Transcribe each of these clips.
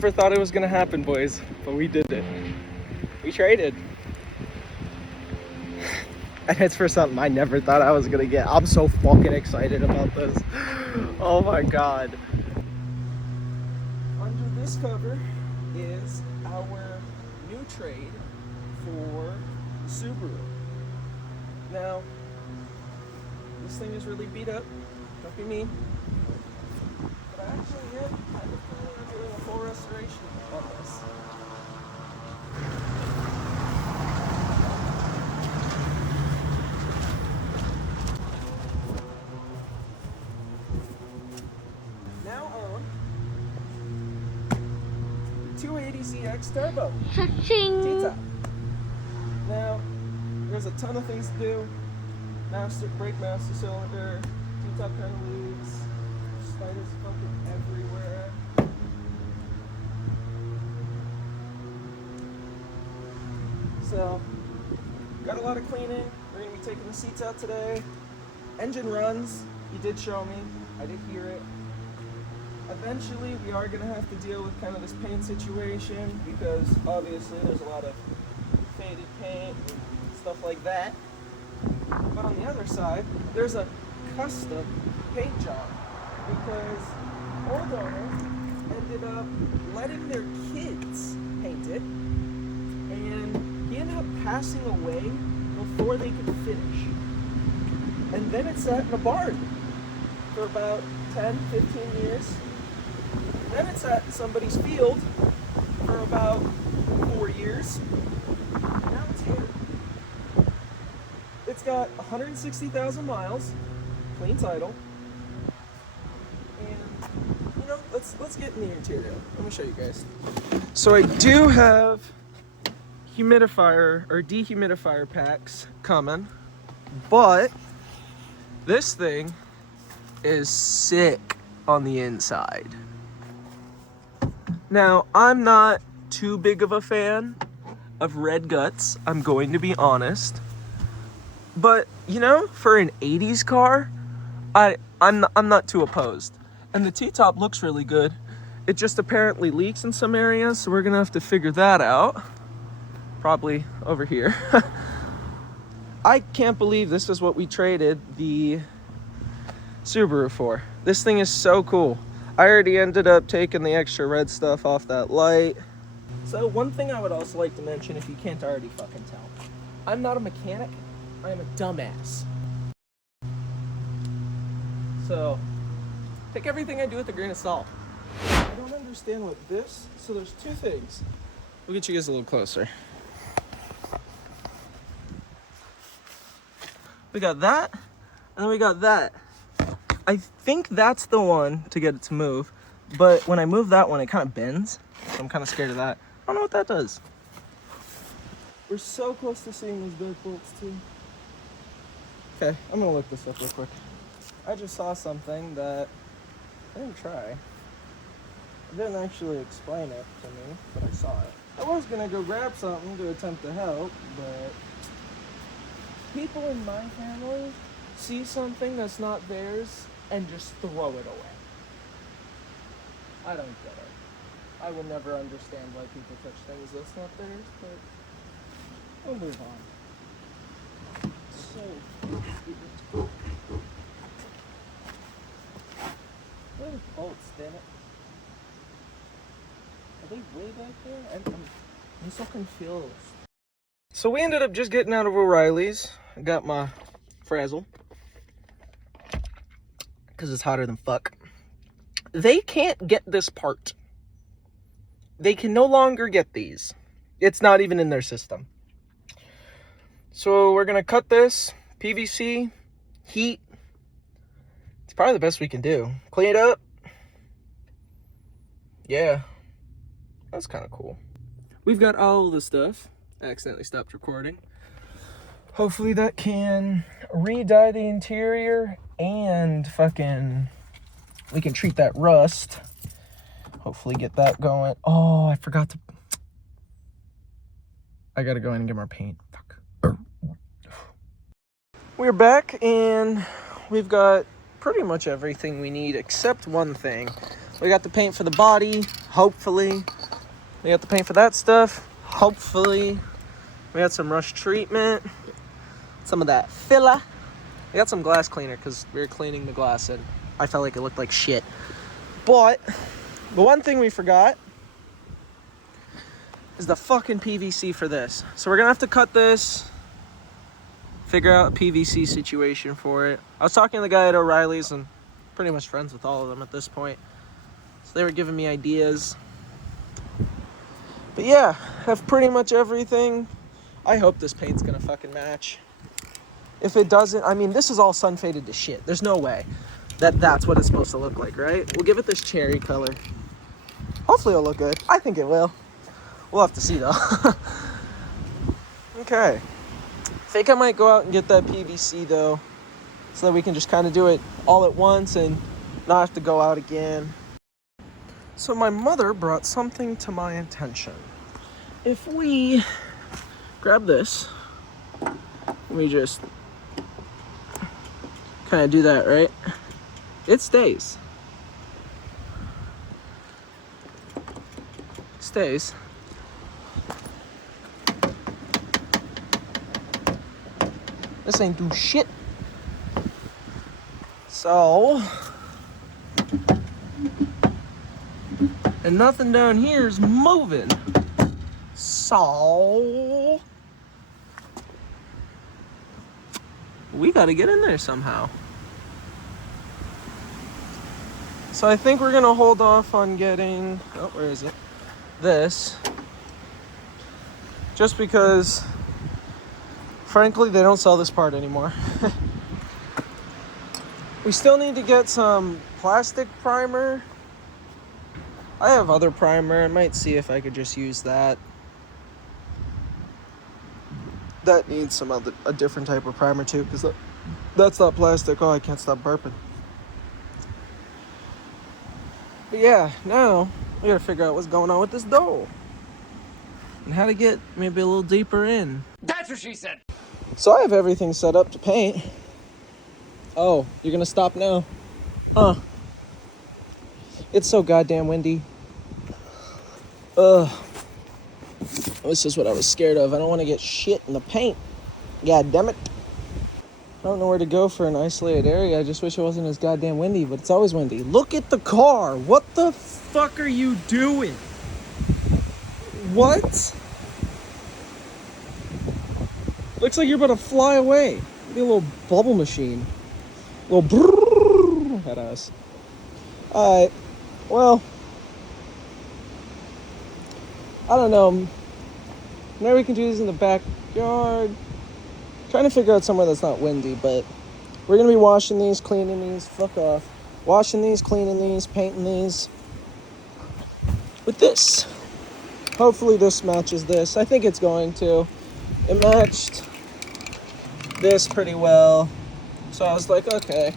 Never thought it was gonna happen, boys, but we did it. We traded. And it's for something I never thought I was gonna get. I'm so fucking excited about this. Oh my god. Under this cover is our new trade for Subaru. Now, this thing is really beat up. Don't be mean. But I actually am kind of planning on doing a full restoration on this. Now own 280ZX Turbo T-top. Now, there's a ton of things to do. Brake master cylinder, T-top kind of loose, spiders fucking everywhere. So, got a lot of cleaning. We're gonna be taking the seats out today. Engine runs, he did show me, I did hear it. Eventually, we are gonna have to deal with kind of this paint situation because obviously there's a lot of faded paint and stuff like that. But on the other side, there's a custom paint job because old owner ended up letting their kids paint it, and he ended up passing away before they could finish. And then it sat in a barn for about 10, 15 years. Then it sat in somebody's field for about 4 years. And now it's here. It's got 160,000 miles, clean title, and you know, let's get in the interior. Let me show you guys. So I do have humidifier or dehumidifier packs coming, but this thing is sick on the inside. Now, I'm not too big of a fan of red guts, I'm going to be honest. But, you know, for an 80s car, I'm not too opposed. And the T-top looks really good. It just apparently leaks in some areas, so we're gonna have to figure that out. Probably over here. I can't believe this is what we traded the Subaru for. This thing is so cool. I already ended up taking the extra red stuff off that light. So one thing I would also like to mention, if you can't already fucking tell, I'm not a mechanic. I am a dumbass. So, take everything I do with a grain of salt. I don't understand what this, so there's two things. We'll get you guys a little closer. We got that, and then we got that. I think that's the one to get it to move, but when I move that one, it kind of bends, so I'm kind of scared of that. I don't know what that does. We're so close to seeing these big bolts too. Okay, I'm gonna look this up real quick. I just saw something that I didn't try. It didn't actually explain it to me, but I saw it. I was gonna go grab something to attempt to help, but people in my family see something that's not theirs and just throw it away. I don't get it. I will never understand why people touch things that's not theirs, but we'll move on. So, where are the bolts, damn it? Are they way back there? I'm so confused. So we ended up just getting out of O'Reilly's. I got my frazzle because it's hotter than fuck. They can't get this part. They can no longer get these. It's not even in their system. So we're gonna cut this, PVC, heat. It's probably the best we can do. Clean it up. Yeah, that's kind of cool. We've got all the stuff. I accidentally stopped recording. Hopefully that can re-dye the interior and we can treat that rust. Hopefully get that going. Oh, I forgot to. I gotta go in and get more paint. Fuck. We're back and we've got pretty much everything we need except one thing. We got the paint for the body, hopefully. We got the paint for that stuff, hopefully. We got some rush treatment, some of that filler. We got some glass cleaner because we were cleaning the glass and I felt like it looked like shit. But the one thing we forgot is the fucking PVC for this. So we're gonna have to cut this, figure out a PVC situation for it. I was talking to the guy at O'Reilly's and pretty much friends with all of them at this point. So they were giving me ideas. But yeah, have pretty much everything. I hope this paint's gonna fucking match. If it doesn't, I mean, this is all sun faded to shit. There's no way that that's what it's supposed to look like, right? We'll give it this cherry color. Hopefully it'll look good. I think it will. We'll have to see though. Okay. I think I might go out and get that PVC though, so that we can just kind of do it all at once and not have to go out again. So my mother brought something to my attention. If we grab this, we just kind of do that, right? It stays. Stays. This ain't do shit. So, and nothing down here is moving. So, we gotta get in there somehow. So I think we're gonna hold off on getting, oh, where is it? This. Just because, frankly, they don't sell this part anymore. We still need to get some plastic primer. I have other primer. I might see if I could just use that. That needs a different type of primer too, because that's not plastic. Oh, I can't stop burping. But yeah, now we gotta figure out what's going on with this door and how to get maybe a little deeper in. That's what she said. So I have everything set up to paint. Oh, you're gonna stop now? Huh. It's so goddamn windy. Ugh. This is what I was scared of. I don't want to get shit in the paint. God damn it. I don't know where to go for an isolated area. I just wish it wasn't as goddamn windy, but it's always windy. Look at the car. What the fuck are you doing? What? Looks like you're about to fly away. Be a little bubble machine. A little brrrr at us. Alright. Well, I don't know. Maybe we can do this in the backyard. Trying to figure out somewhere that's not windy, but we're going to be washing these, cleaning these. Fuck off. Washing these, cleaning these, painting these. With this. Hopefully this matches this. I think it's going to. It matched this pretty well. So I was like, okay.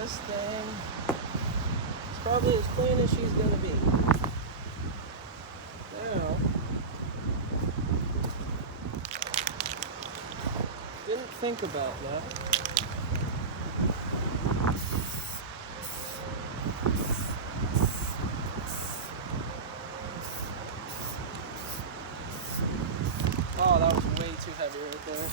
This thing is probably as clean as she's gonna be. Now, didn't think about that. Oh, that was way too heavy right there.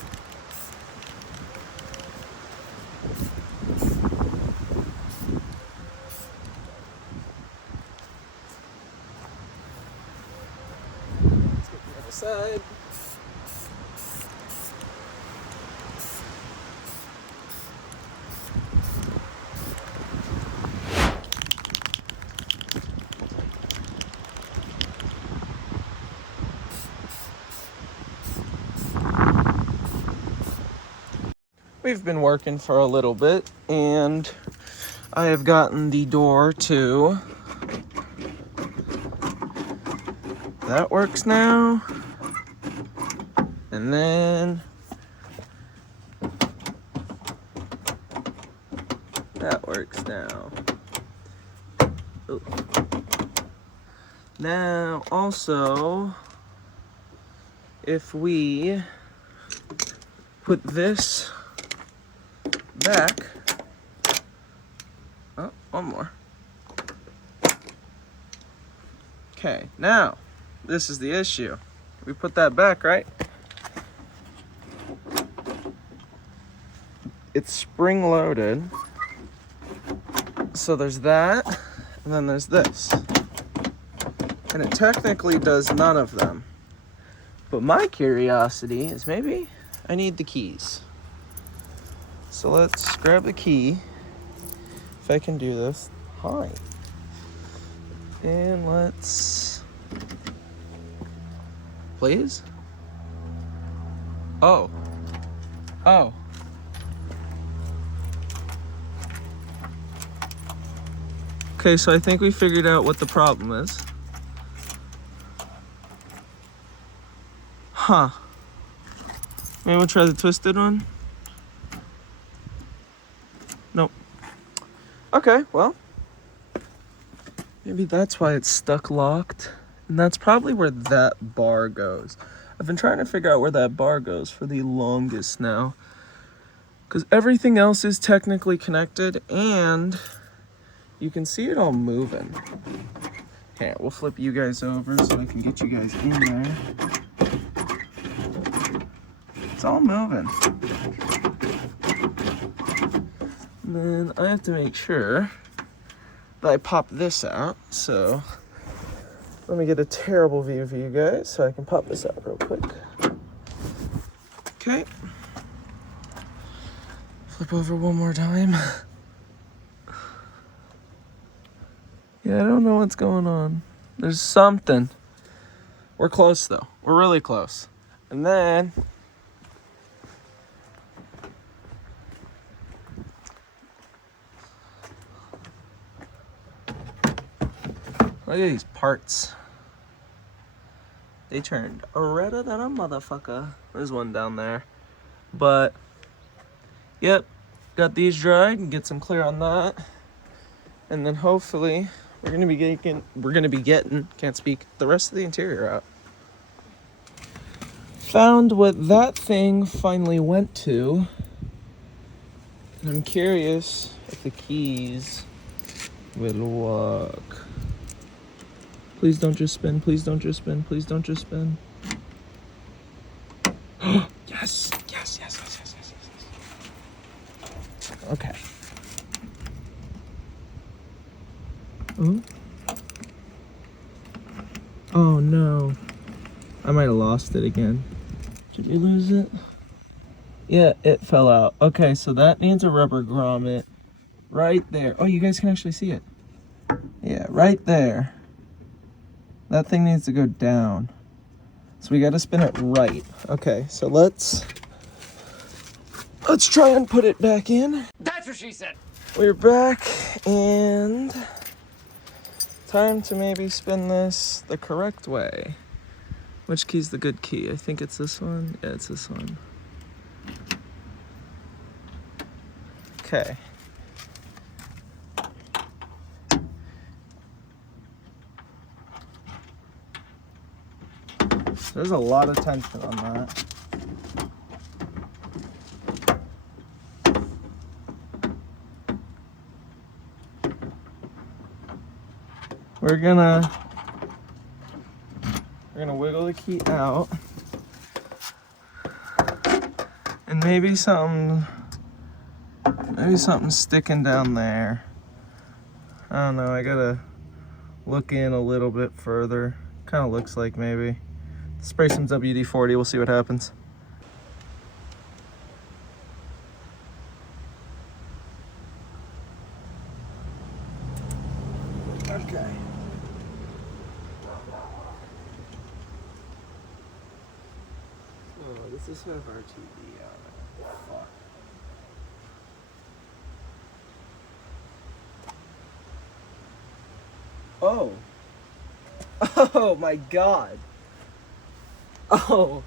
Side. We've been working for a little bit and I have gotten the door to. That works now. And then that works now. Ooh. Now, also, if we put this back, oh, one more. Okay, now, this is the issue. We put that back, right? It's spring loaded. So there's that, and then there's this. And it technically does none of them. But my curiosity is maybe I need the keys. So let's grab the key. If I can do this. Hi. And let's... Please? Oh. Oh. Okay, so I think we figured out what the problem is. Huh. Maybe we'll try the twisted one? Nope. Okay, well. Maybe that's why it's stuck locked. And that's probably where that bar goes. I've been trying to figure out where that bar goes for the longest now. Because everything else is technically connected and you can see it all moving. Okay, we'll flip you guys over so I can get you guys in there. It's all moving. And then I have to make sure that I pop this out. So let me get a terrible view for you guys so I can pop this out real quick. Okay. Flip over one more time. Yeah, I don't know what's going on. There's something. We're close though. We're really close. And then look at these parts. They turned redder than a motherfucker. There's one down there. But yep, got these dried and get some clear on that. And then hopefully we're gonna be getting, can't speak, the rest of the interior out. Found what that thing finally went to. And I'm curious if the keys will work. Please don't just spin, please don't just spin, please don't just spin. Yes, yes, yes, yes, yes, yes, yes. Okay. Oh. Oh no. I might have lost it again. Did we lose it? Yeah, it fell out. Okay, so that needs a rubber grommet right there. Oh, you guys can actually see it. Yeah, right there. That thing needs to go down. So we gotta spin it right. Okay, so let's try and put it back in. That's what she said. We're back and time to maybe spin this the correct way. Which key's the good key? I think it's this one. Yeah, it's this one. Okay. There's a lot of tension on that. We're gonna wiggle the key out. And maybe something sticking down there. I don't know, I gotta look in a little bit further. Kinda looks like maybe. Spray some WD-40, we'll see what happens. Okay. Oh, this is have our TV on it. Fuck. Oh. Oh my god. Oh.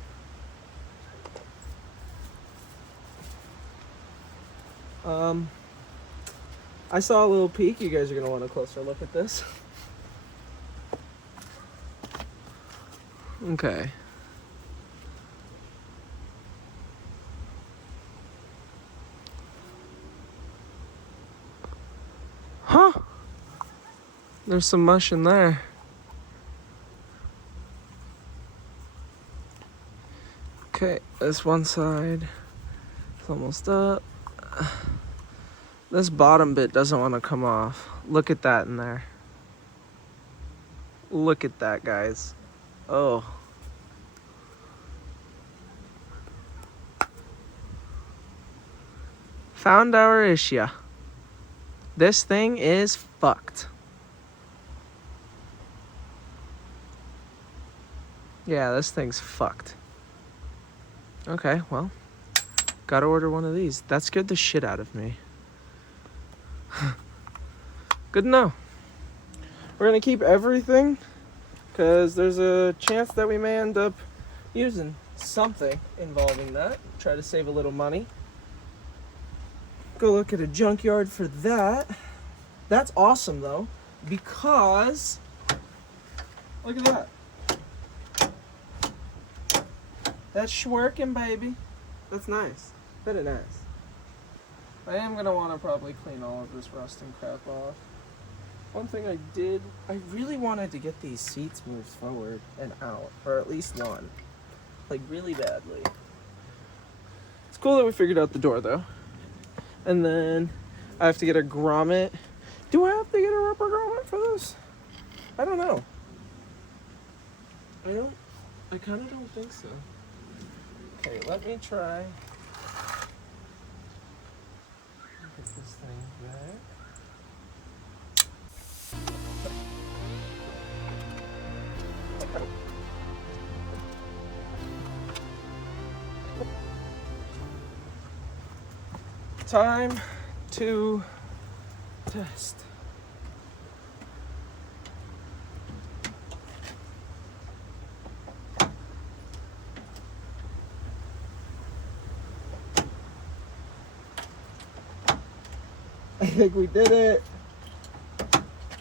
I saw a little peek. You guys are gonna want a closer look at this. Okay. Huh? There's some mush in there. Okay, this one side is almost up. This bottom bit doesn't want to come off. Look at that in there. Look at that, guys. Oh. Found our issue. This thing is fucked. Yeah, this thing's fucked. Okay, well, gotta order one of these. That scared the shit out of me. Good to know. We're gonna keep everything because there's a chance that we may end up using something involving that. Try to save a little money. Go look at a junkyard for that. That's awesome though, because look at that. That's shworking, baby. That's nice. Very nice. I am gonna want to probably clean all of this rust and crap off. One thing I really wanted to get these seats moved forward and out, or at least one, like really badly. It's cool that we figured out the door though. And then I have to get a grommet. Do I have to get a rubber grommet for this? I don't know. I kind of don't think so. Okay, let me try. Get this thing back. Time to test. I think we did it.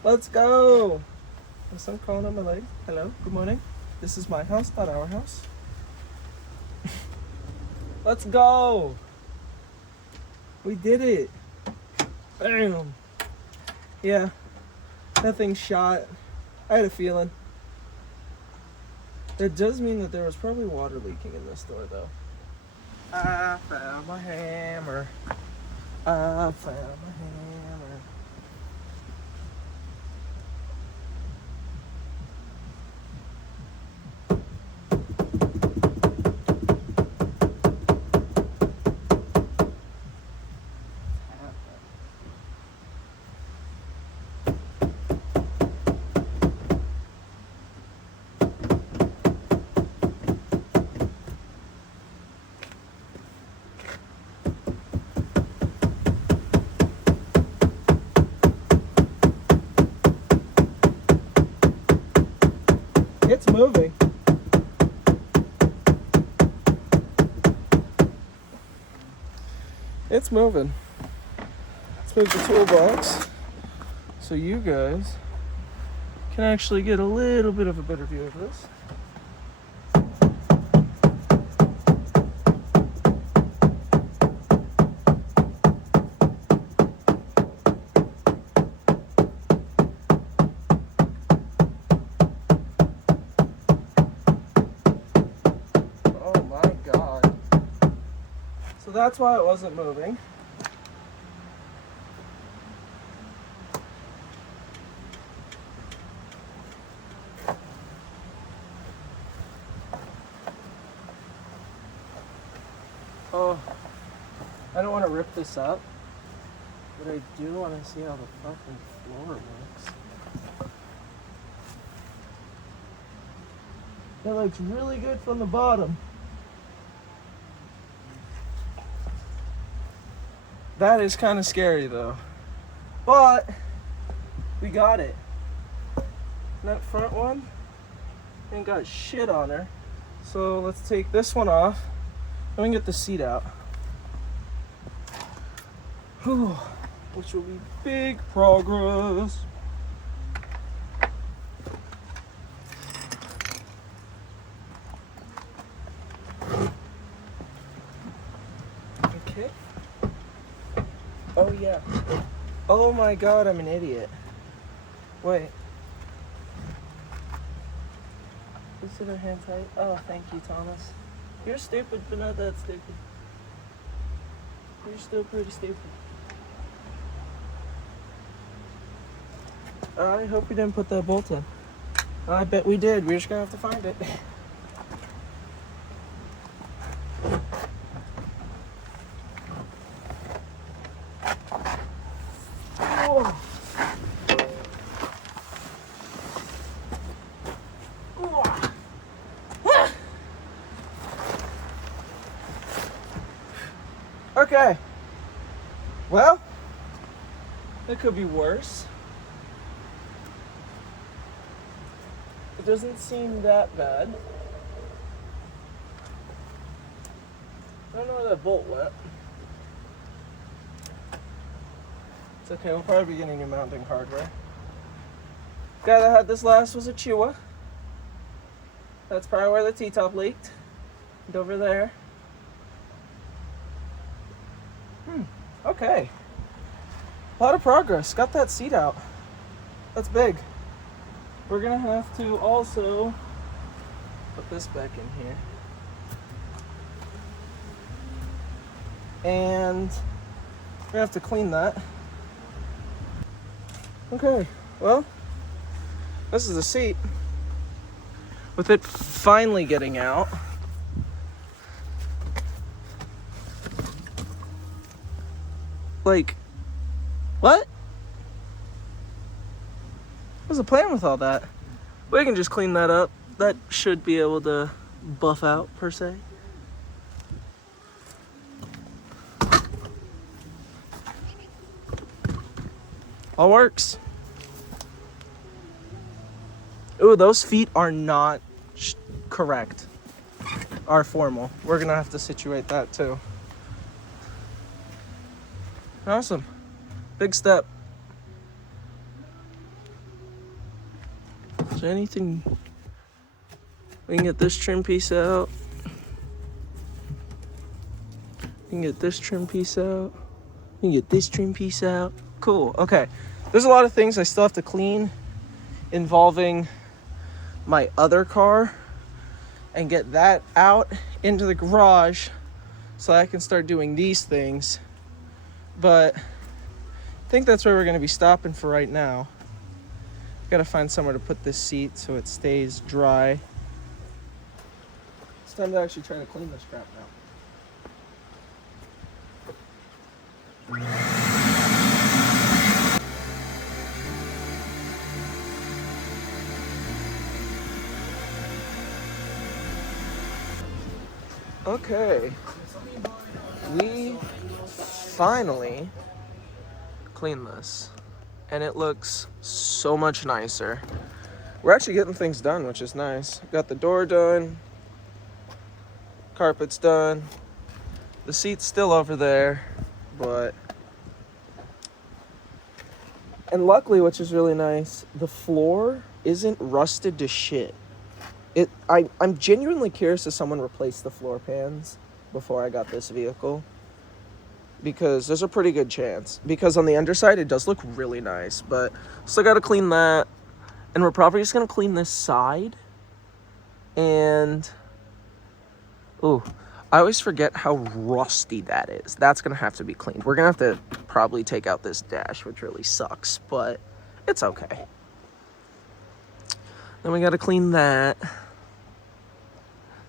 Let's go. My son calling on my leg. Hello, good morning. This is my house, not our house. Let's go. We did it. Bam. Yeah, that thing shot. I had a feeling. That does mean that there was probably water leaking in this door though. I found my hammer. I found my hammer. It's moving. It's moving. Let's move the toolbox so you guys can actually get a little bit of a better view of this. So that's why it wasn't moving. Oh, I don't want to rip this up, but I do want to see how the fucking floor looks. It looks really good from the bottom. That is kind of scary though, but we got it. That front one ain't got shit on her. So let's take this one off and we can get the seat out. Whew, which will be big progress. kick? Oh yeah. Oh my god, I'm an idiot. Wait. Is her hand tight? Oh, thank you, Thomas. You're stupid, but not that stupid. You're still pretty stupid. I hope we didn't put that bolt in. I bet we did. We're just gonna have to find it. Oh. Okay. Well, it could be worse. It doesn't seem that bad. I don't know where that bolt went. It's okay, we'll probably be getting new mounting hardware. Guy that had this last was a Chewa. That's probably where the T-top leaked. And over there. Okay. A lot of progress. Got that seat out. That's big. We're gonna have to also put this back in here. And we're gonna have to clean that. Okay, well, this is the seat. With it finally getting out. Like, what? What's the plan with all that? We can just clean that up. That should be able to buff out, per se. All works. Ooh, those feet are not correct. Are formal. We're gonna have to situate that too. Awesome. Big step. Is there anything? We can get this trim piece out. We can get this trim piece out. We can get this trim piece out. Cool. Okay. There's a lot of things I still have to clean involving my other car and get that out into the garage so I can start doing these things. But I think that's where we're going to be stopping for right now. Got to find somewhere to put this seat so it stays dry. It's time to actually try to clean this crap now. Okay, we finally cleaned this and it looks so much nicer. We're actually getting things done, which is nice. Got the door done, carpet's done, the seat's still over there, but, and luckily, which is really nice, the floor isn't rusted to shit. I'm genuinely curious if someone replaced the floor pans before I got this vehicle, because there's a pretty good chance, because on the underside it does look really nice, but still got to clean that, and we're probably just going to clean this side. And ooh, I always forget how rusty that is. That's going to have to be cleaned. We're going to have to probably take out this dash, which really sucks, but it's okay. Then we got to clean that.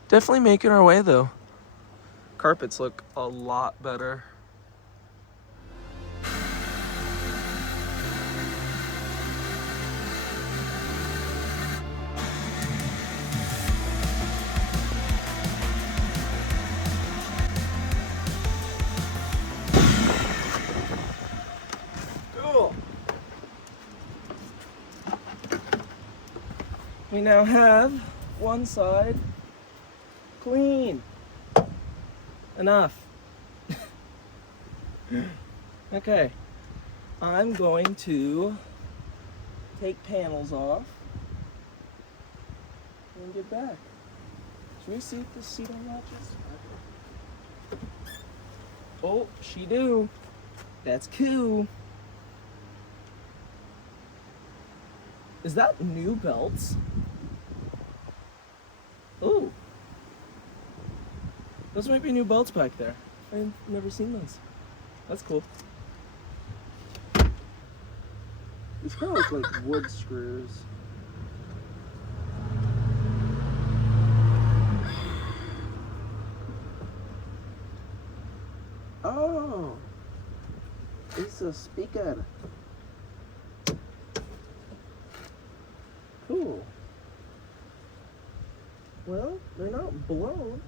Definitely making our way, though. Carpets look a lot better. Cool. We now have one side clean. Enough. Okay, I'm going to take panels off and get back. Should we see if this seat unlatches? Oh, she do. That's cool. Is that new belts? Oh. Those might be new belts back there. I've never seen those. That's cool. These kind of look like wood screws. Oh, it's a speaker. Cool. Well, they're not blown,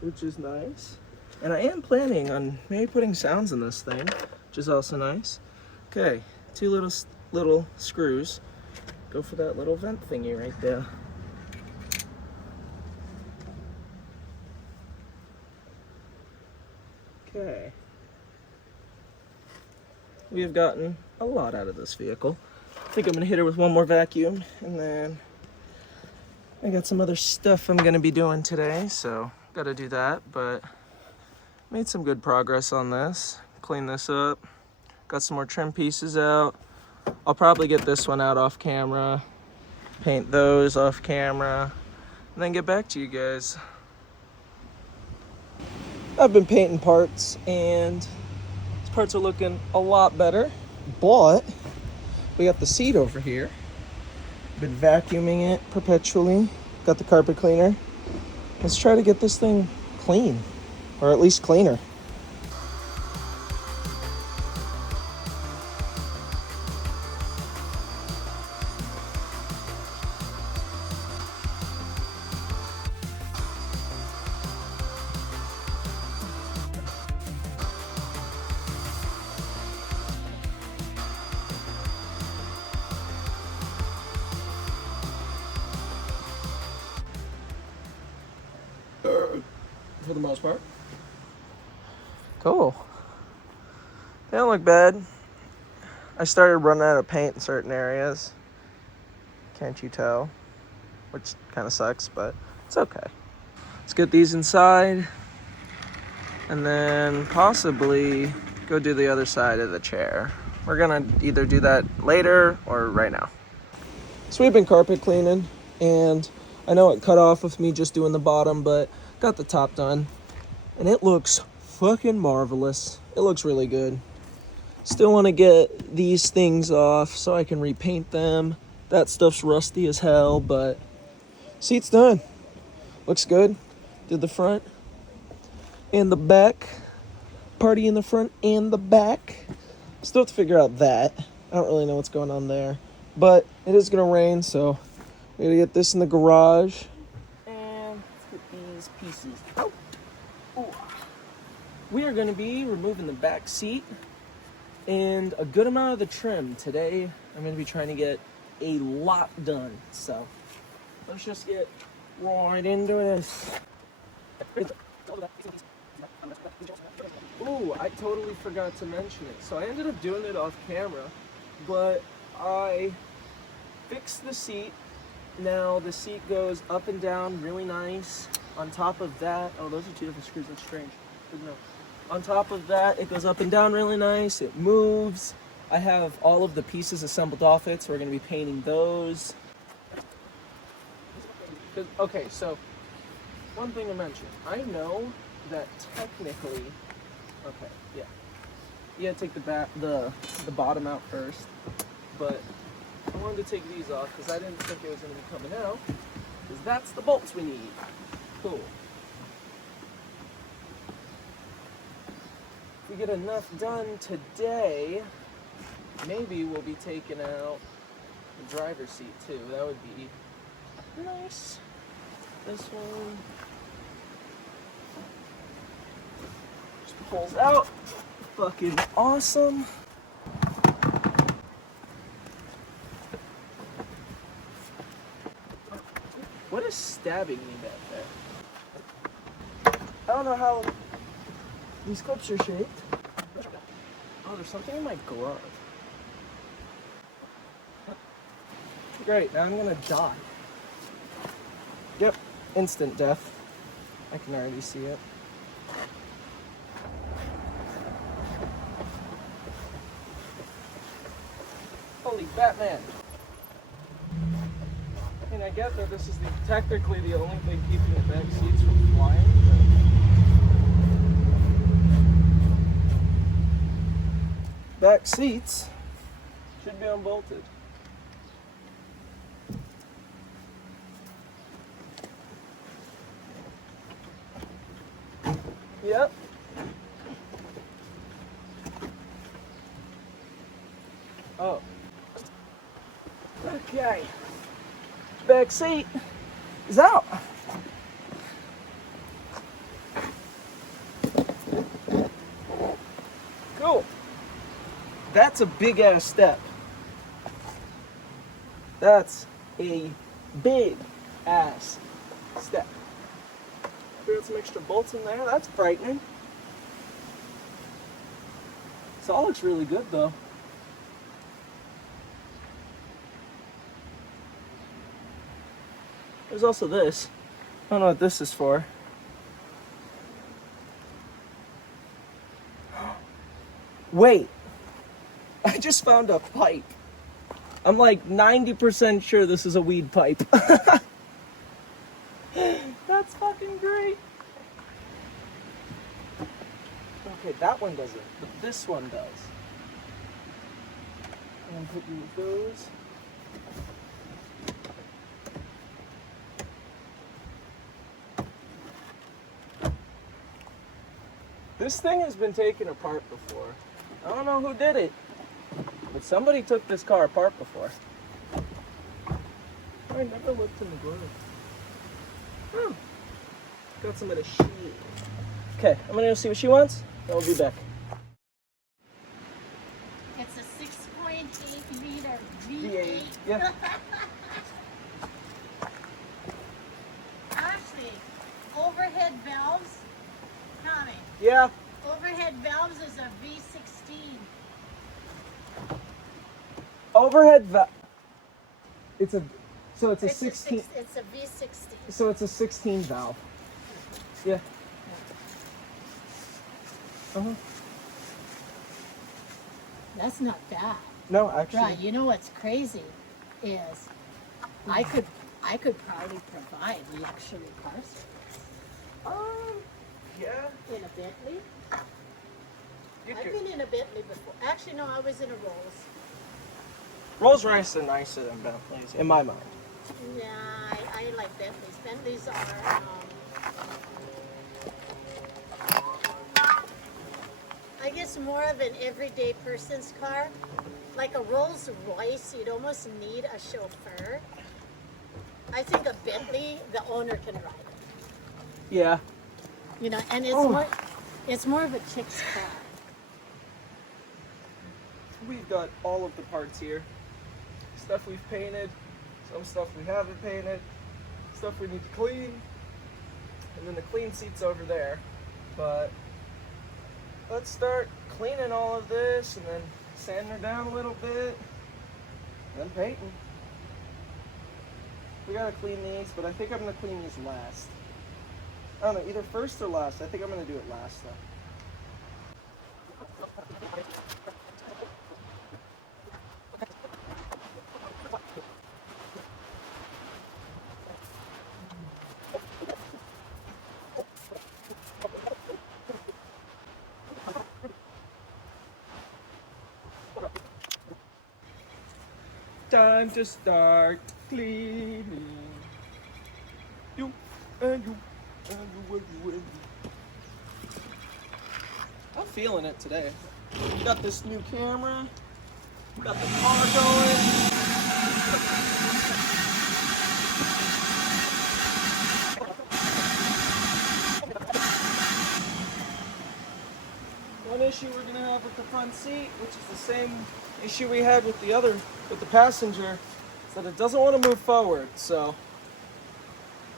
which is nice. And I am planning on maybe putting sounds in this thing, which is also nice. Okay, two little screws. Go for that little vent thingy right there. Okay. We have gotten a lot out of this vehicle. I think I'm gonna hit her with one more vacuum, and then I got some other stuff I'm gonna be doing today, so gotta do that, but made some good progress on this. Clean this up. Got some more trim pieces out. I'll probably get this one out off camera, paint those off camera, and then get back to you guys. I've been painting parts, and these parts are looking a lot better, but we got the seat over here. Been vacuuming it perpetually. Got the carpet cleaner. Let's try to get this thing clean, or at least cleaner. For the most part. Cool. They don't look bad. I started running out of paint in certain areas. Can't you tell? Which kind of sucks, but it's okay. Let's get these inside, and then possibly go do the other side of the chair. We're gonna either do that later or right now. So we've been carpet cleaning, and I know it cut off with me just doing the bottom, but got the top done, and it looks fucking marvelous. It looks really good. Still want to get these things off so I can repaint them. That stuff's rusty as hell, but seat's done. Looks good. Did the front and the back. Party in the front and the back. Still have to figure out that. I don't really know what's going on there, but it is gonna rain, so we're gonna get this in the garage. And let's get these pieces out. Ooh. We are gonna be removing the back seat and a good amount of the trim. Today, I'm gonna be trying to get a lot done, so let's just get right into this. Ooh, I totally forgot to mention it. So I ended up doing it off camera, but I fixed the seat. Now the seat goes up and down really nice. On top of that, oh, those are two different screws, that's strange. Good know. On top of that, it goes up and down really nice. It moves. I have all of the pieces assembled off it, so we're gonna be painting those. Okay, so one thing to mention. I know that technically, okay, yeah, you gotta take the bottom out first, but I wanted to take these off because I didn't think it was gonna be coming out, because that's the bolts we need. Cool. If we get enough done today, maybe we'll be taking out the driver's seat too. That would be nice. This one just pulls out. Fucking awesome. What is stabbing me back there? I don't know how these clips are shaped. Oh, there's something in my glove. Great, now I'm gonna die. Yep, instant death. I can already see it. Holy Batman. I mean, I get that this is technically the only thing keeping the back seats from flying, but back seats should be unbolted. Yep. Oh. Okay. Back seat is out. Cool. That's a big ass step. That's a big ass step. Got some extra bolts in there. That's frightening. This all looks really good though. There's also this. I don't know what this is for. Wait. I just found a pipe. I'm like 90% sure this is a weed pipe. That's fucking great. Okay, that one doesn't, but this one does. And put you with those. This thing has been taken apart before. I don't know who did it, but somebody took this car apart before. I never looked in the glove. Oh, got some of the shit. Okay, I'm gonna go see what she wants, and we'll be back. It's a 6.8 liter V8. V8. Yeah. Actually, overhead valves, Tommy. Yeah. Overhead valves is a V16. Overhead valve. It's a 16. It's a V16. So it's a 16 valve. Yeah. Uh-huh. That's not bad. No, actually. Right, you know what's crazy is I could probably provide luxury cars Yeah. in a Bentley. You I've could. been in a Bentley before. Actually, no, I was in a Rolls. Rolls Royce are nicer than Bentleys, in my mind. Yeah, I like Bentleys. Bentleys are, I guess, more of an everyday person's car. Like a Rolls Royce, you'd almost need a chauffeur. I think a Bentley, the owner can ride it. Yeah. You know, and it's more of a chick's car. We've got all of the parts here. Stuff we've painted, some stuff we haven't painted, stuff we need to clean, and then the clean seat's over there. But let's start cleaning all of this and then sanding her down a little bit, and then painting. We gotta clean these, but I think I'm gonna clean these last. I don't know, either first or last. I think I'm gonna do it last though. Time to start cleaning. You and you and you and you and you. I'm feeling it today. We got this new camera. We got the car going. One issue we're gonna have with the front seat, which is the same issue we had with the passenger, is that it doesn't want to move forward. So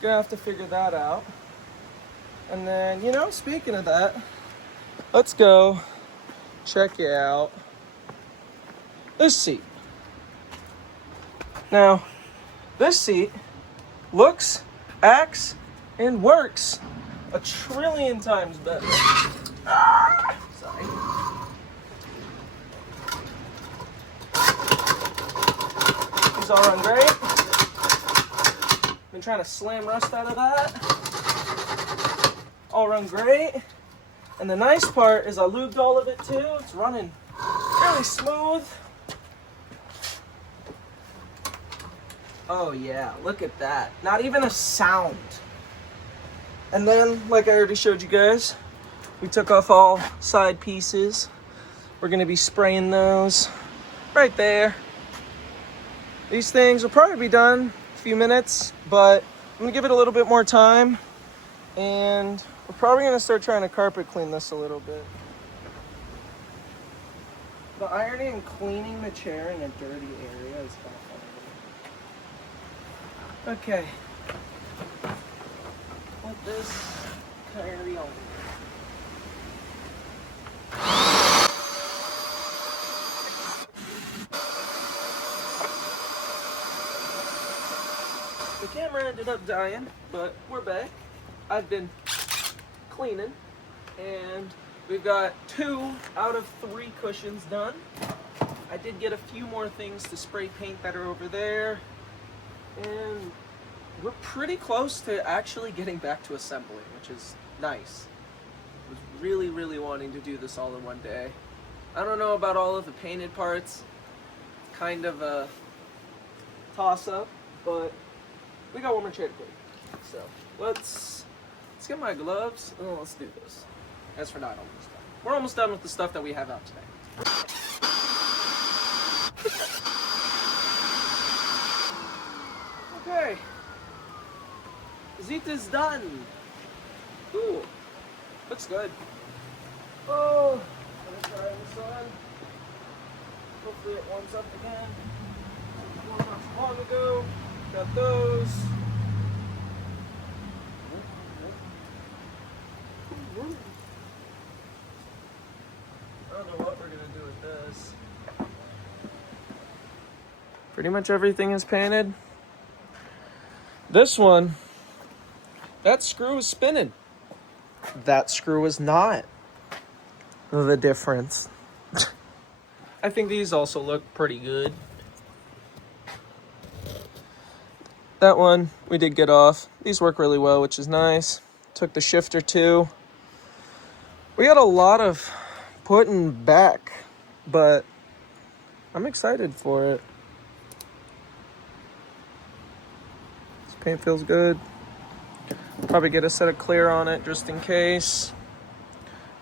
gonna have to figure that out. And then, you know, speaking of that, let's go check out this seat. Now, this seat looks, acts, and works a trillion times better. Sorry. These all run great. Been trying to slam rust out of that. All run great. And the nice part is I lubed all of it too. It's running really smooth. Oh yeah, look at that. Not even a sound. And then, like I already showed you guys, we took off all side pieces. We're gonna be spraying those right there. These things will probably be done in a few minutes, but I'm gonna give it a little bit more time. And we're probably gonna start trying to carpet clean this a little bit. The ironing and cleaning the chair in a dirty area is kind of fun. Okay. Let this carry on. The camera ended up dying, but we're back. I've been cleaning, and we've got 2 out of 3 cushions done. I did get a few more things to spray paint that are over there, and we're pretty close to actually getting back to assembly, which is nice. I was really, really wanting to do this all in one day. I don't know about all of the painted parts. Kind of a toss-up, but we got one more chair to clean. So let's get my gloves and let's do this. As for not almost done. We're almost done with the stuff that we have out today. Okay. It is done. Ooh, looks good. Oh, gonna try this on. Hopefully it warms up again. Warmed not so long ago. Got those. I don't know what we're gonna do with this. Pretty much everything is painted. This one, that screw is spinning. That screw is not. The difference. I think these also look pretty good. That one we did get off. These work really well, which is nice. Took the shifter too. We had a lot of putting back, but I'm excited for it. This paint feels good. Probably get a set of clear on it just in case.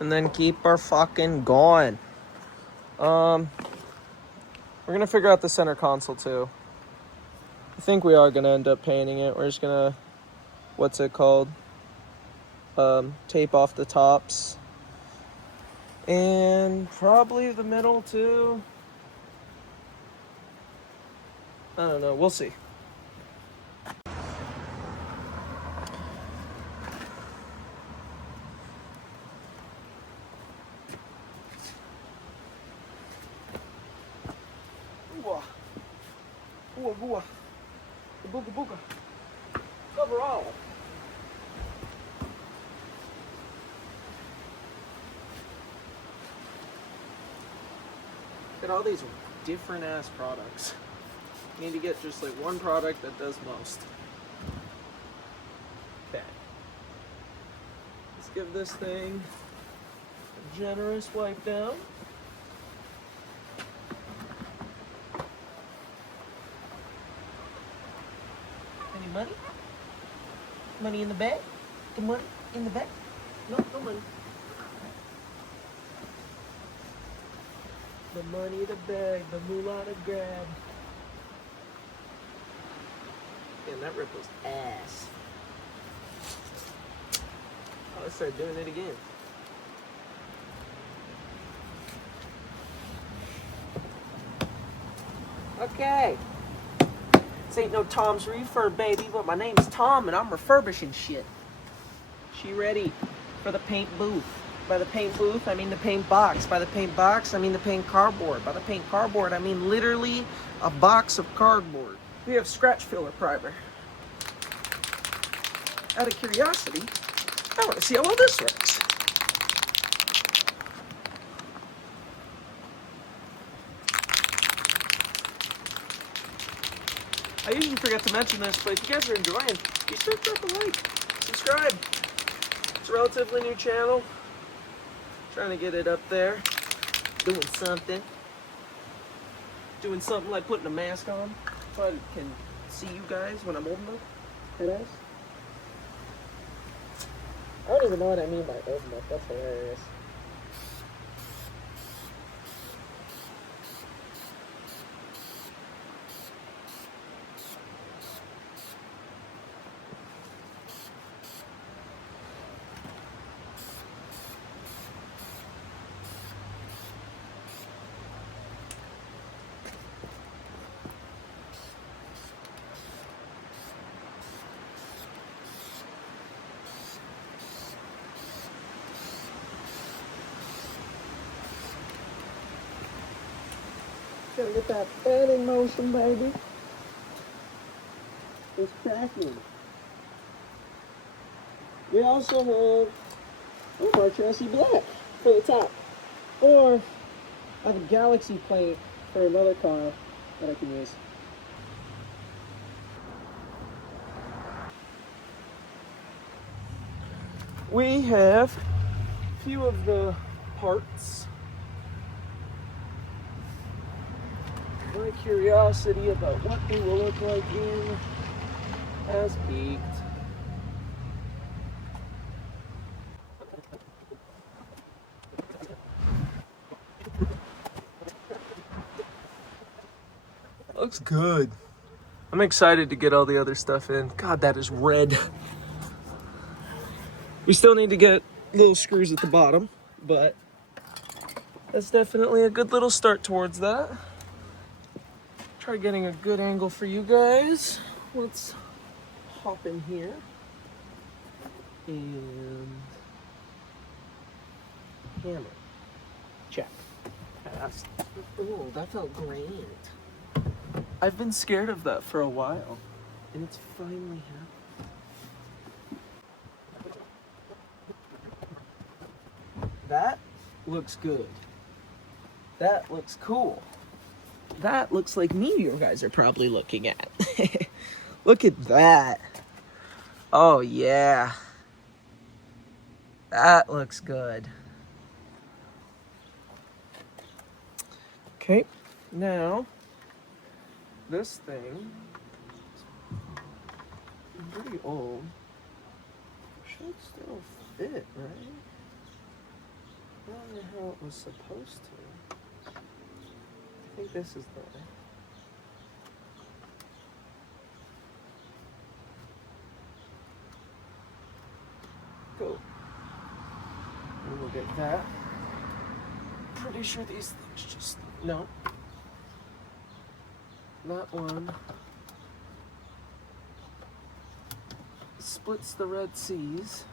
And then keep our fucking going. We're gonna figure out the center console too. I think we are gonna end up painting it. We're just gonna, what's it called? Tape off the tops. And probably the middle too. I don't know, we'll see. Booga. Booga booga. Cover all. Look at all these different ass products. You need to get just like one product that does most. Okay. Let's give this thing a generous wipe down. Any money? Money in the bag? The money in the bag? No, no money. The money, the bag, the moolah to grab. Man, that rip was ass. Oh, let's start doing it again. Okay. This ain't no Tom's Refurb, baby, but my name's Tom and I'm refurbishing shit. She ready for the paint booth. By the paint booth, I mean the paint box. By the paint box, I mean the paint cardboard. By the paint cardboard, I mean literally a box of cardboard. We have scratch filler primer. Out of curiosity, I want to see how well this works. I usually forget to mention this, but if you guys are enjoying, be sure to drop a like, subscribe. It's a relatively new channel. Trying to get it up there. Doing something like putting a mask on so I can see you guys when I'm holding them. Head-eyes. I don't even know what I mean by holding them. That's hilarious. Gotta get that fan in motion, baby. It's cracking. We also have our chassis black for the top. Or I have a Galaxy plate for another car that I can use. We have a few of the parts. My curiosity about what they will look like in has peaked. Looks good. I'm excited to get all the other stuff in. God, that is red. We still need to get little screws at the bottom, but that's definitely a good little start towards that. Try getting a good angle for you guys. Let's hop in here and hammer. Check. Pass. Oh, that felt great. I've been scared of that for a while, and it's finally happened. That looks good. That looks cool. That looks like me you guys are probably looking at. Look at that. Oh yeah. That looks good. Okay, now this thing is pretty old. Should still fit, right? I don't know how it was supposed to. I think this is the way. Go. And we'll get that. Pretty sure these things just... No. That one splits the Red Seas.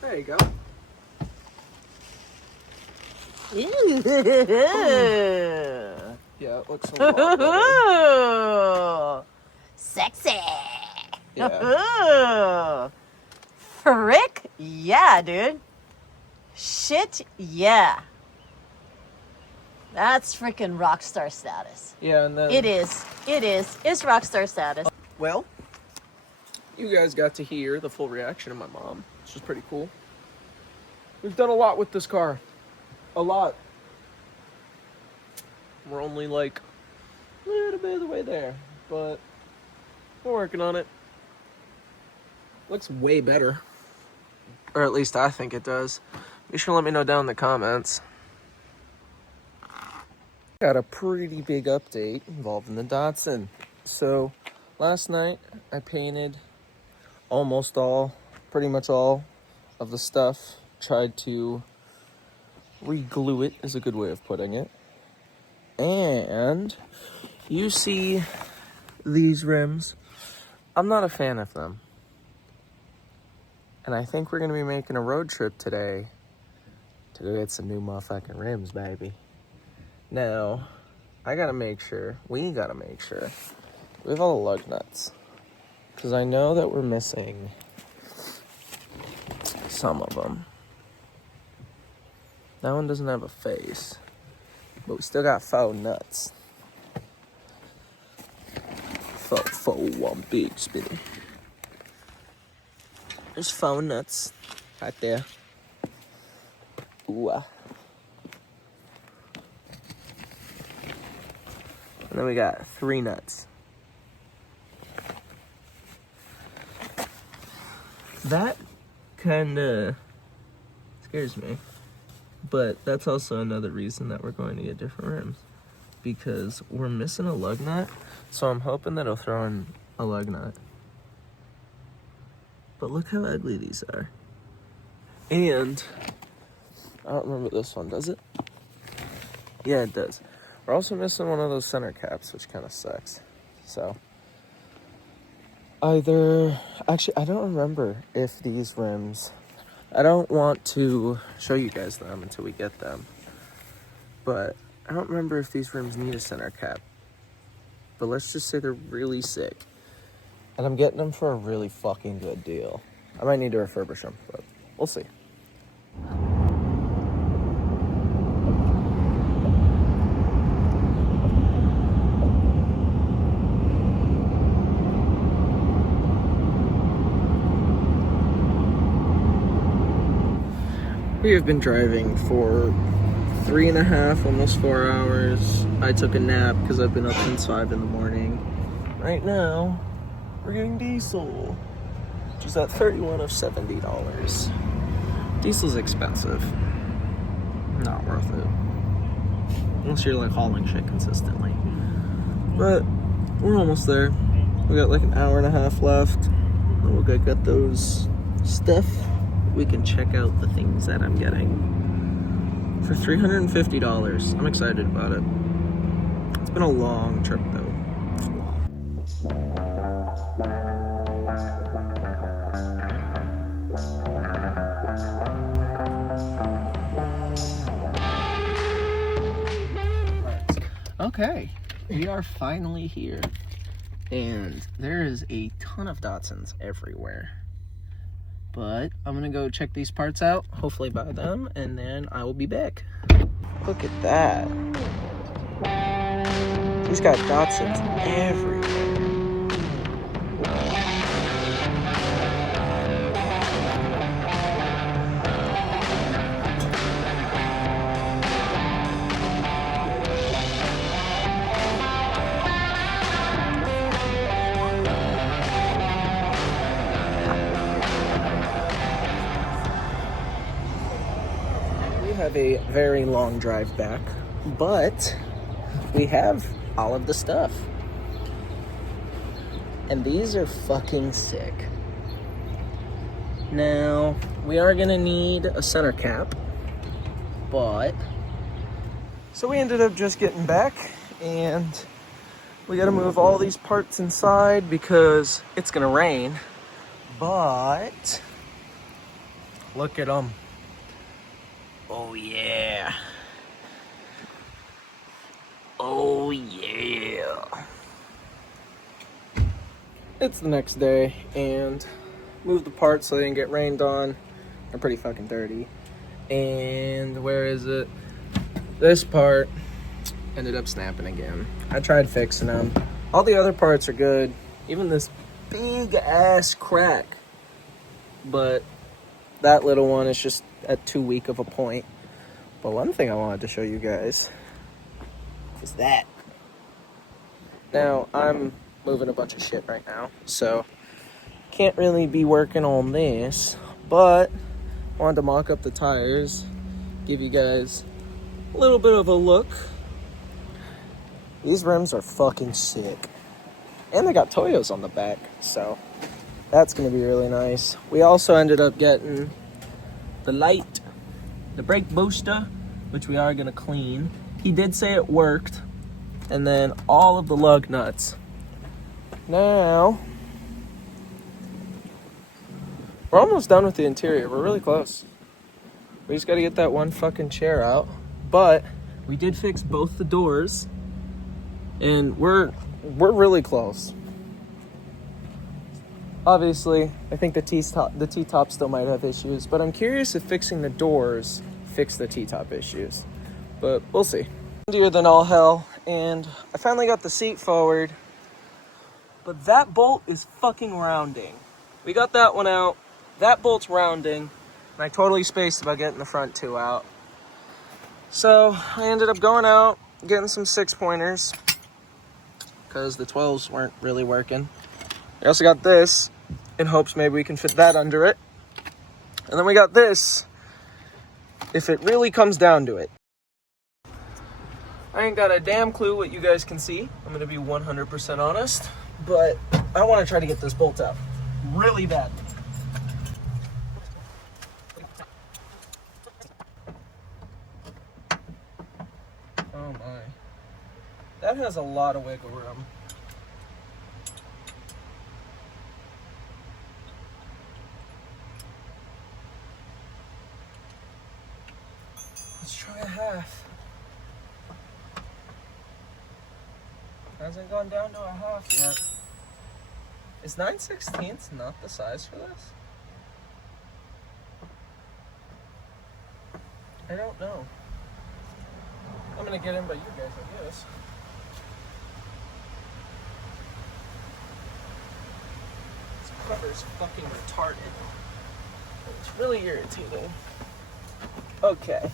There you go. Yeah, it looks a lot better. Sexy. Yeah. Frick? Yeah, dude. Shit, yeah. That's freaking rock star status. Yeah, and then... It is. It's rock star status. Well, you guys got to hear the full reaction of my mom, which is pretty cool. We've done a lot with this car. A lot. We're only like a little bit of the way there, but we're working on it. Looks way better. Or at least I think it does. Be sure to let me know down in the comments. Got a pretty big update involving the Datsun. So last night I painted pretty much all of the stuff. Tried to re-glue it is a good way of putting it. And you see these rims. I'm not a fan of them. And I think we're going to be making a road trip today to go get some new motherfucking rims, baby. Now, we gotta make sure, we have all the lug nuts. Because I know that we're missing some of them. That one doesn't have a face, but we still got faux nuts. Faux one big spinny. There's faux nuts right there. Ooh. And then we got 3 nuts. That kinda scares me. But that's also another reason that we're going to get different rims. Because we're missing a lug nut. So I'm hoping that it'll throw in a lug nut. But look how ugly these are. And I don't remember this one, does it? Yeah, it does. We're also missing one of those center caps, which kind of sucks. So actually, I don't remember if these rims, I don't want to show you guys them until we get them, but I don't remember if these rims need a center cap. But let's just say they're really sick. And I'm getting them for a really fucking good deal. I might need to refurbish them, but we'll see. We have been driving for 3.5, almost 4 hours. I took a nap because I've been up since 5 in the morning. Right now, we're getting diesel, which is at 31 of $70. Diesel's expensive. Not worth it. Unless you're like hauling shit consistently. But we're almost there. We got like an hour and a half left. And we'll go get those stuff. We can check out the things that I'm getting for $350. I'm excited about it. It's been a long trip though. Okay, we are finally here. And there is a ton of Datsuns everywhere. But I'm gonna go check these parts out, hopefully buy them, and then I will be back. Look at that. He's got Datsuns everywhere. Have a very long drive back, but we have all of the stuff, and these are fucking sick. Now we are gonna need a center cap, but so we ended up just getting back, and we gotta move all these parts inside because it's gonna rain. But look at them. Oh yeah. Oh yeah. It's the next day, and moved the parts so they didn't get rained on. They're pretty fucking dirty. And where is it? This part ended up snapping again. I tried fixing them. All the other parts are good. Even this big ass crack. But that little one is just at too weak of a point. But one thing I wanted to show you guys is that. Now, I'm moving a bunch of shit right now, so can't really be working on this, but I wanted to mock up the tires, give you guys a little bit of a look. These rims are fucking sick. And they got Toyos on the back, so that's gonna be really nice. We also ended up getting the light, the brake booster, which we are gonna clean. He did say it worked. And then all of the lug nuts. Now, we're almost done with the interior. We're really close. We just gotta get that one fucking chair out. But we did fix both the doors, and we're really close. Obviously, I think the T-top still might have issues, but I'm curious if fixing the doors fix the T-top issues. But we'll see. Windier than all hell, and I finally got the seat forward, but that bolt is fucking rounding. We got that one out, that bolt's rounding, and I totally spaced about getting the front two out. So I ended up going out, getting some 6-pointers, because the 12s weren't really working. I also got this, in hopes maybe we can fit that under it. And then we got this, if it really comes down to it. I ain't got a damn clue what you guys can see. I'm gonna be 100% honest, but I wanna try to get this bolt out really bad. Oh my. That has a lot of wiggle room. Let's try a half. Hasn't gone down to a half yet. Is 9/16 not the size for this? I don't know. I'm gonna get in by you guys, I guess. This cover's fucking retarded. It's really irritating. Okay.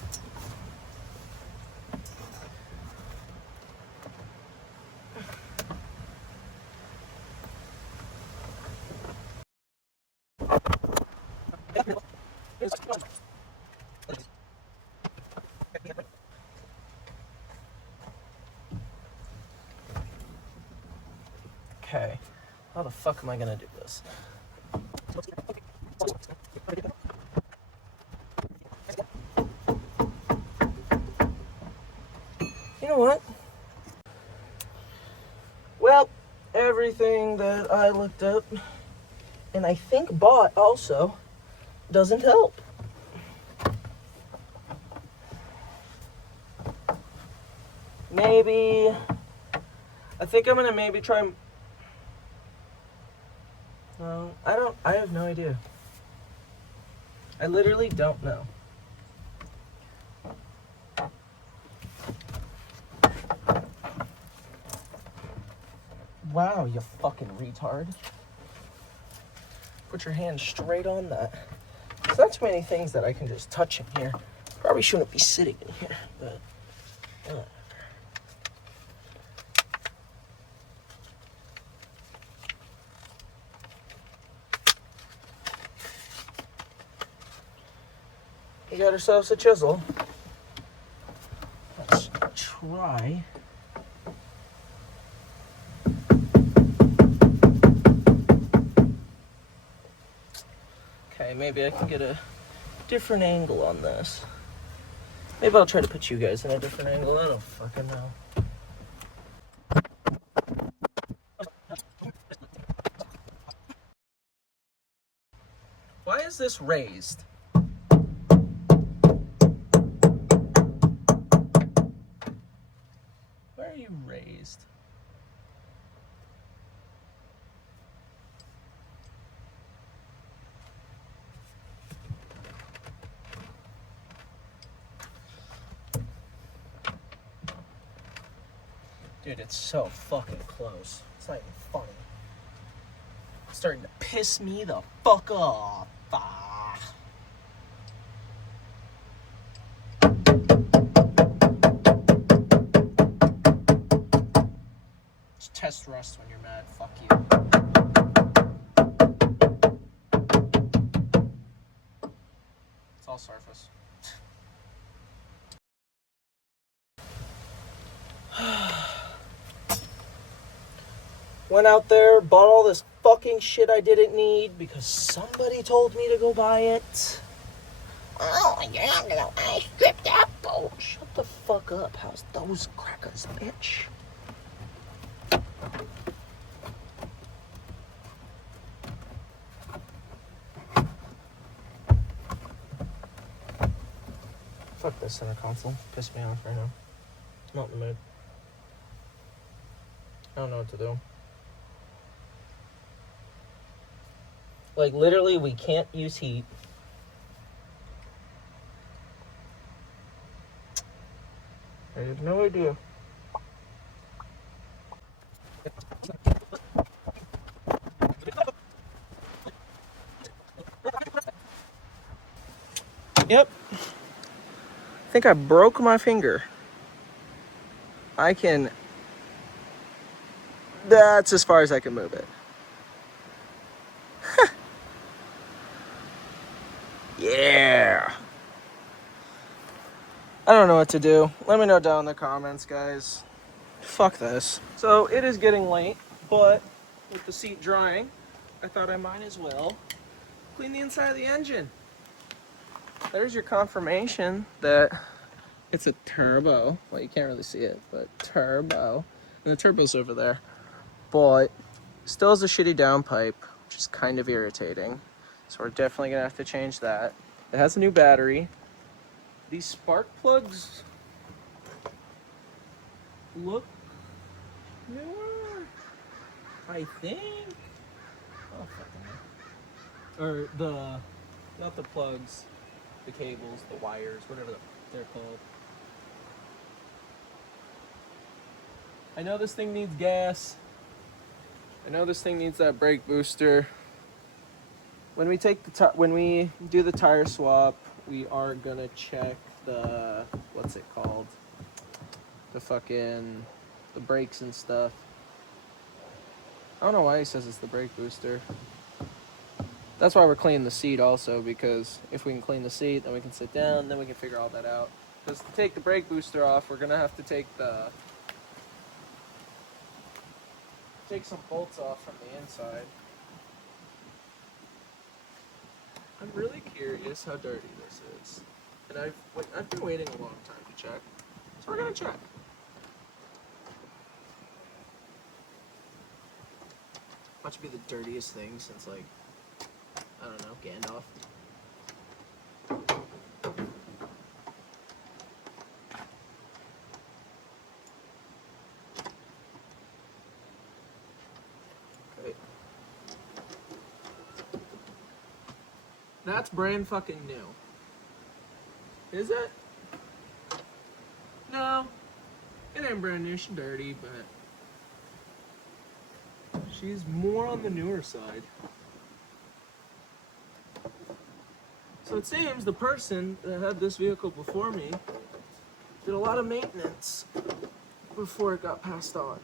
Okay, how the fuck am I gonna do this? You know what? Well, everything that I looked up, and I think bought also, doesn't help. Maybe, I think I'm gonna maybe try. No, I have no idea. I literally don't know. Wow, you fucking retard. Put your hand straight on that. There's not too many things that I can just touch in here. Probably shouldn't be sitting in here, but whatever. We got ourselves a chisel. Let's try. Okay, maybe I can get a different angle on this. Maybe I'll try to put you guys in a different angle. I don't fucking know. Why is this raised? Why are you raised? Dude, it's so fucking close. It's not even funny. It's starting to piss me the fuck off. Ah. Just test rust when you're mad. Fuck you. It's all surface. Went out there, bought all this fucking shit I didn't need because somebody told me to go buy it. Oh, yeah, I'm gonna strip that boat. Shut the fuck up. How's those crackers, bitch? Fuck this center console. Piss me off right now. I'm not in the mood. I don't know what to do. Like, literally, we can't use heat. have no idea. Yep. I think I broke my finger. That's as far as I can move it. Yeah. I don't know what to do. Let me know down in the comments, guys. Fuck this. So it is getting late, but with the seat drying, I thought I might as well clean the inside of the engine. There's your confirmation that it's a turbo. Well, you can't really see it, but turbo. And the turbo's over there. But still has a shitty downpipe, which is kind of irritating. So we're definitely gonna have to change that. It has a new battery. These spark plugs look newer, I think. Oh, fucking. Or not the plugs, the cables, the wires, whatever they're called. I know this thing needs gas. I know this thing needs that brake booster. When we do the tire swap, we are gonna check the, what's it called? The brakes and stuff. I don't know why he says it's the brake booster. That's why we're cleaning the seat also, because if we can clean the seat, then we can sit down, then we can figure all that out. Because to take the brake booster off, we're gonna have to take some bolts off from the inside. I'm really curious how dirty this is. And I've been waiting a long time to check. So we're gonna check. Watch be the dirtiest thing since, like, I don't know, Gandalf. Okay. That's brand fucking new. Is it? No. It ain't brand new, she's dirty, but she's more on the newer side. So it seems the person that had this vehicle before me did a lot of maintenance before it got passed on.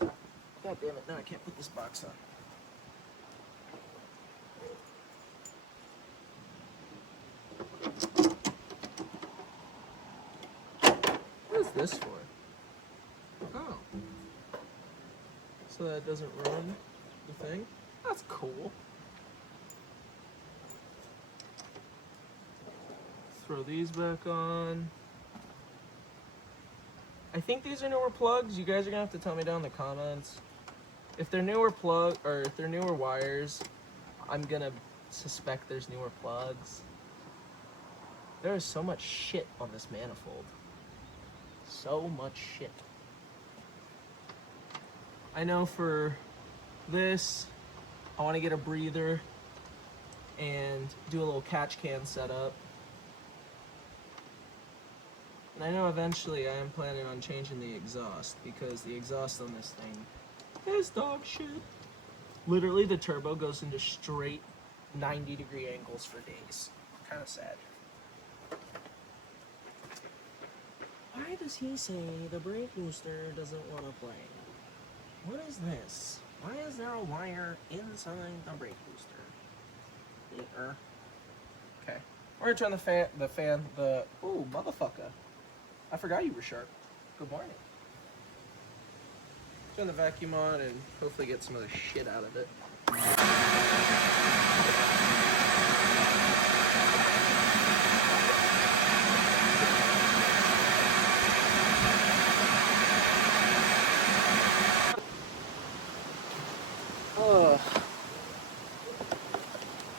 God damn it, now I can't put this box on. What is this for? Oh. So that it doesn't ruin the thing? That's cool. Throw these back on. I think these are newer plugs. You guys are gonna have to tell me down in the comments. If they're newer if they're newer wires, I'm gonna suspect there's newer plugs. There is so much shit on this manifold. So much shit. I know for this, I want to get a breather and do a little catch can setup. And I know eventually I am planning on changing the exhaust, because the exhaust on this thing is dog shit. Literally, the turbo goes into straight 90-degree angles for days. Kind of sad. Why does he say the brake booster doesn't want to play? What is this? Why is there a wire inside the brake booster? Okay. We're gonna turn ooh, motherfucker. I forgot you were sharp. Good morning. Turn the vacuum on and hopefully get some of the shit out of it.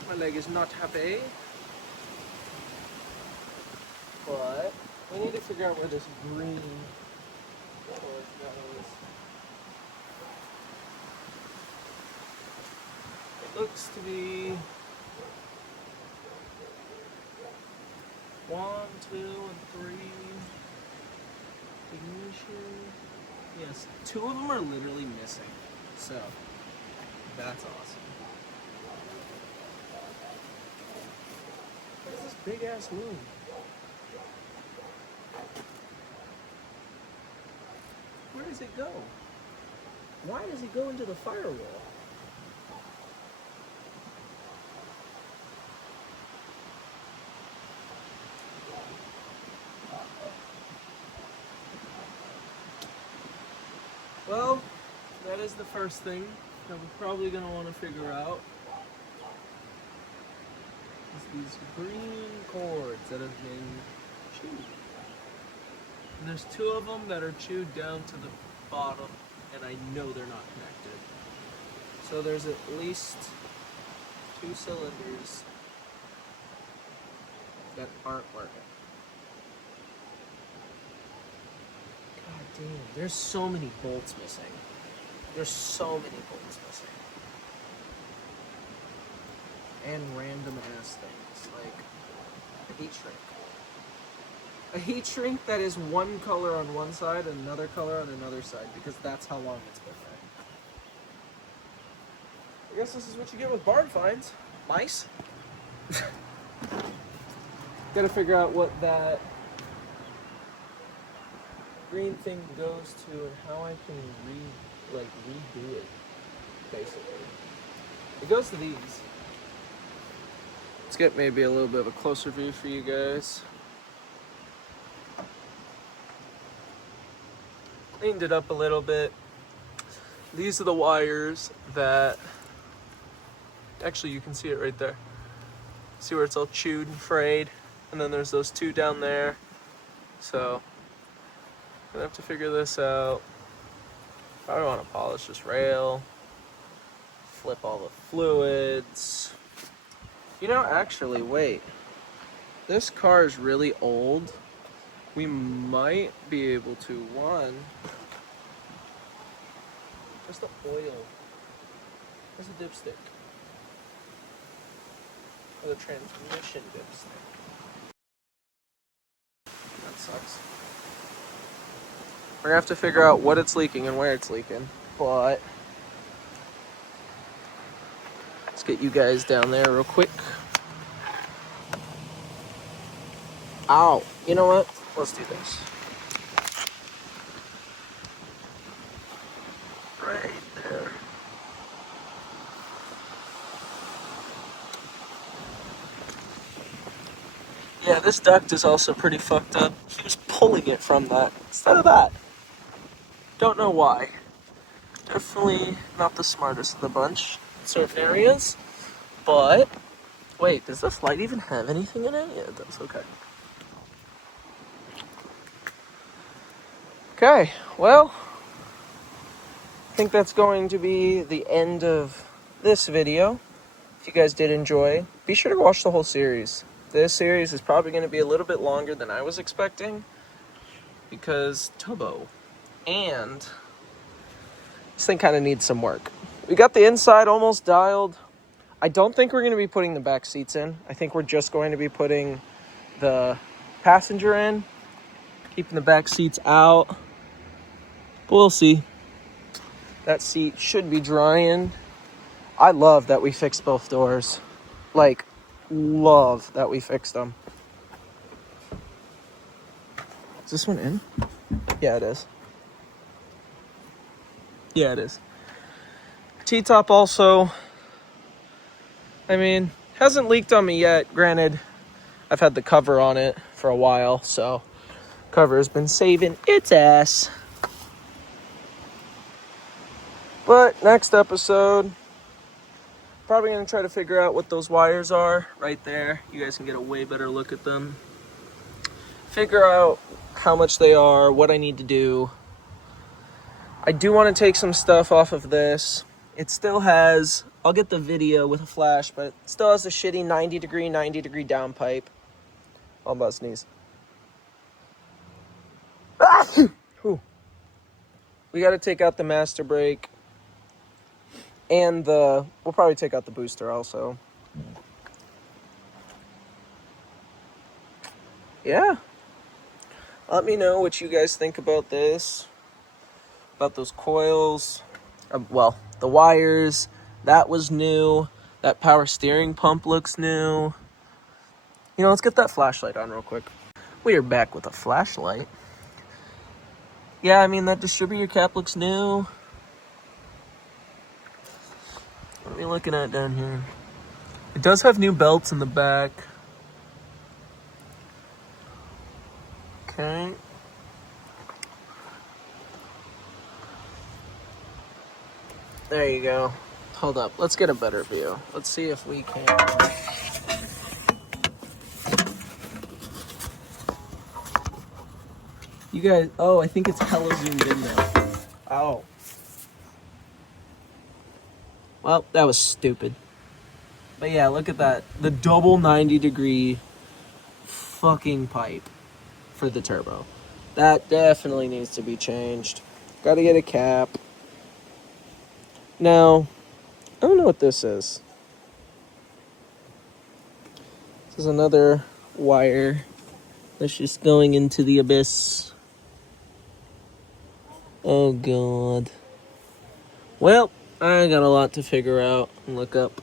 My leg is not happy. But we need to figure out where this green cord goes. It looks to be 1, 2, and 3. ignition. Yes, 2 of them are literally missing. So, that's awesome. What is this big ass moon? Where does it go? Why does it go into the firewall? Well, that is the first thing that we're probably going to want to figure out. Is these green cords that have been chewed. And there's 2 of them that are chewed down to the bottom, and I know they're not connected. So there's at least 2 cylinders that aren't working. God damn, there's so many bolts missing. There's so many bolts missing. And random ass things, like a heat shrink. A heat shrink that is one color on one side and another color on another side, because that's how long it's been there. I guess this is what you get with barn finds. Mice. Gotta figure out what that green thing goes to and how I can redo it, basically. It goes to these. Let's get maybe a little bit of a closer view for you guys. Cleaned it up a little bit. These are the wires that, actually you can see it right there. See where it's all chewed and frayed? And then there's those 2 down there. So, gonna have to figure this out. Probably want to polish this rail. Flip all the fluids. You know, actually, wait. This car is really old. We might be able to, one, just the oil. There's a dipstick. Or the transmission dipstick. That sucks. We're gonna have to figure out what it's leaking and where it's leaking, but let's get you guys down there real quick. Ow, you know what? Let's do this. Right there. Yeah, this duct is also pretty fucked up. He was pulling it from that instead of that. Don't know why. Definitely not the smartest of the bunch in certain areas. But, wait, does this light even have anything in it? Yeah, it does, okay. Okay, well, I think that's going to be the end of this video. If you guys did enjoy, be sure to watch the whole series. This series is probably going to be a little bit longer than I was expecting because Tubbo and this thing kind of needs some work. We got the inside almost dialed. I don't think we're going to be putting the back seats in. I think we're just going to be putting the passenger in, keeping the back seats out. But we'll see. That seat should be drying. I love that we fixed both doors. Like, love that we fixed them. Is this one in? Yeah, it is. Yeah, it is. T-top also, I mean, hasn't leaked on me yet. Granted, I've had the cover on it for a while, so cover has been saving its ass. But next episode, probably going to try to figure out what those wires are right there. You guys can get a way better look at them. Figure out how much they are, what I need to do. I do want to take some stuff off of this. It still has, I'll get the video with a flash, but it still has a shitty 90 degree downpipe. Oh, I'm about to sneeze. We got to take out the master brake. And we'll probably take out the booster also. Yeah. Let me know what you guys think about this. About those coils. Well, the wires. That was new. That power steering pump looks new. You know, let's get that flashlight on real quick. We are back with a flashlight. Yeah, I mean, that distributor cap looks new. What are we looking at down here? It does have new belts in the back. Okay. There you go. Hold up. Let's get a better view. Let's see if we can. You guys. Oh, I think it's hella zoomed in now. Oh. Well, that was stupid. But yeah, look at that. The double 90-degree fucking pipe for the turbo. That definitely needs to be changed. Gotta get a cap. Now, I don't know what this is. This is another wire that's just going into the abyss. Oh, God. Well, I got a lot to figure out and look up.